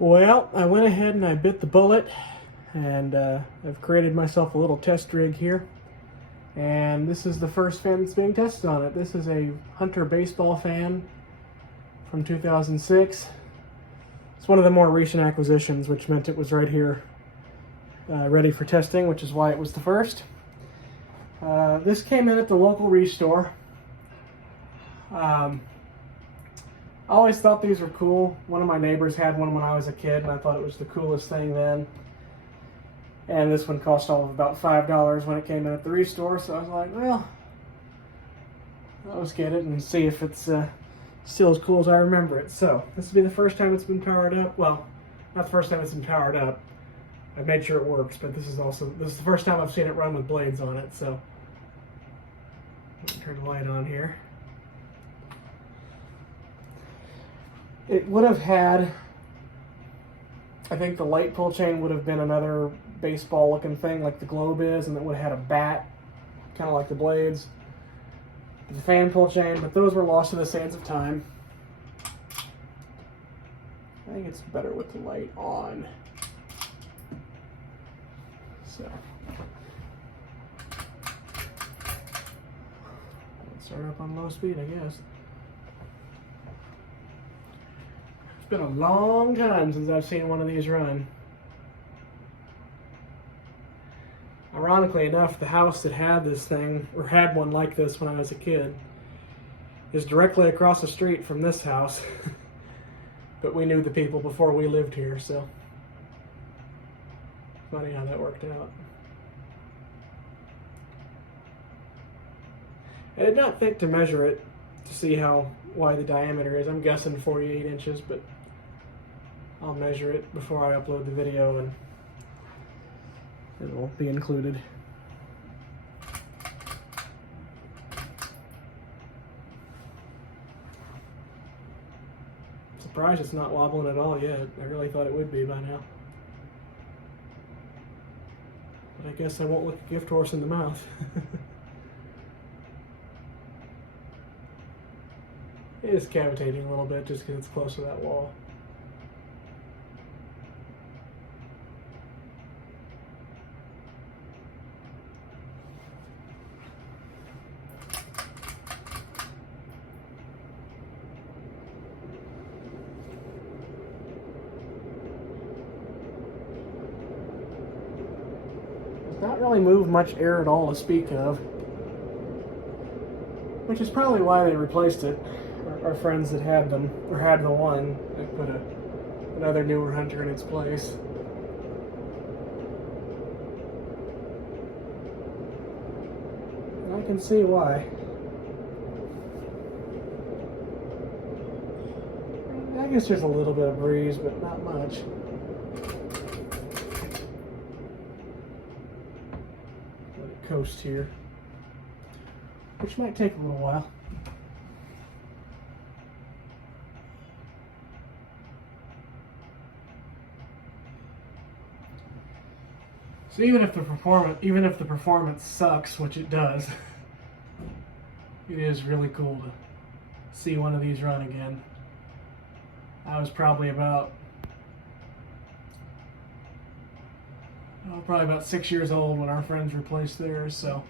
Well, I went ahead and I bit the bullet, and I've created myself a little test rig here. And this is the first fan that's being tested on it. This is a Hunter baseball fan from 2006. It's one of the more recent acquisitions, which meant it was right here ready for testing, which is why it was the first. This came in at the local restore. I always thought these were cool. One of my neighbors had one when I was a kid, and I thought it was the coolest thing then. And this one cost all of about $5 when it came in at the restore, so I was like, well, let's get it and see if it's still as cool as I remember it. So, this will be the first time it's been powered up. Well, not the first time it's been powered up. I've made sure it works, but this is the first time I've seen it run with blades on it, so. Turn the light on here. It would have had, I think the light pull chain would have been another baseball looking thing like the globe is, and it would have had a bat, kind of like the blades. The fan pull chain, but those were lost to the sands of time. I think it's better with the light on. So, let's start up on low speed, I guess. It's been a long time since I've seen one of these run. Ironically enough, the house that had this thing, or had one like this when I was a kid, is directly across the street from this house. But we knew the people before we lived here, so funny how that worked out. I did not think to measure it to see how wide the diameter is. I'm guessing 48 inches, but I'll measure it before I upload the video and it'll be included. Surprised it's not wobbling at all yet. I really thought it would be by now. But I guess I won't look a gift horse in the mouth. It is cavitating a little bit just because it's close to that wall. Does not really move much air at all to speak of, which is probably why they replaced it. Our friends that had them, or had the one, they put another newer Hunter in its place. And I can see why. I guess there's a little bit of breeze, but not much. Let it coast here, which might take a little while. So even if the performance sucks, which it does, it is really cool to see one of these run again. I was probably about 6 years old when our friends replaced theirs, so.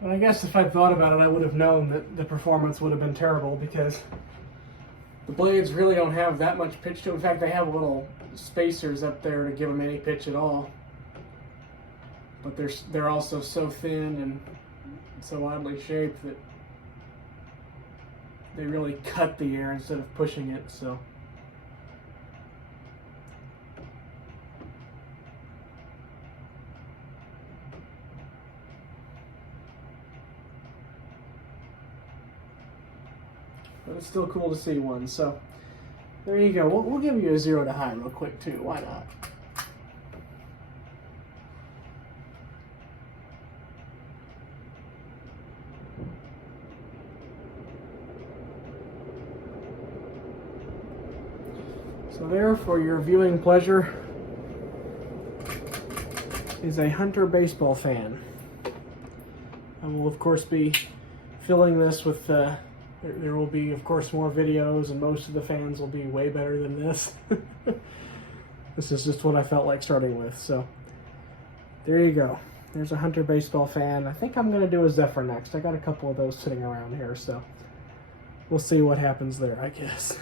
But I guess if I'd thought about it, I would have known that the performance would have been terrible because the blades really don't have that much pitch to them. In fact, they have little spacers up there to give them any pitch at all. But they're also so thin and so oddly shaped that they really cut the air instead of pushing it, so but it's still cool to see one. So there you go. We'll give you a 0 to high real quick too. Why not? So there, for your viewing pleasure, is a Hunter baseball fan. I will of course be filling this with, there will be of course more videos, and most of the fans will be way better than this. This is just what I felt like starting with. So there you go. There's a Hunter baseball fan. I think I'm going to do a Zephyr next. I got a couple of those sitting around here, so we'll see what happens there, I guess.